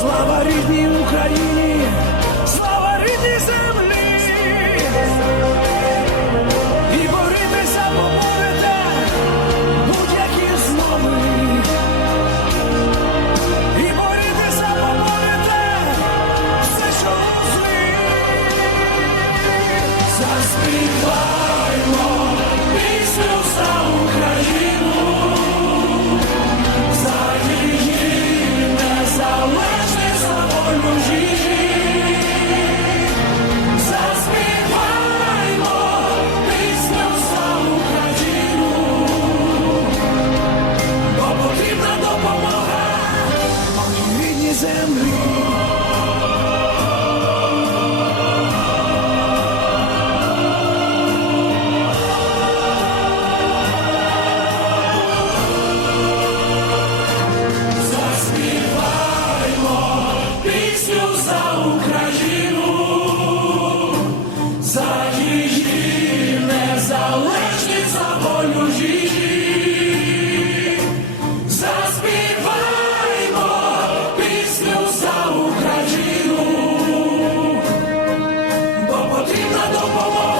Слава рідній Україні, слава рідній землі, і боритися поборете будь-які зломи, і боритися поборете все, що зли, заспіває. Залежні за волю їжі, пісню за Україну, бо потрібна допомога.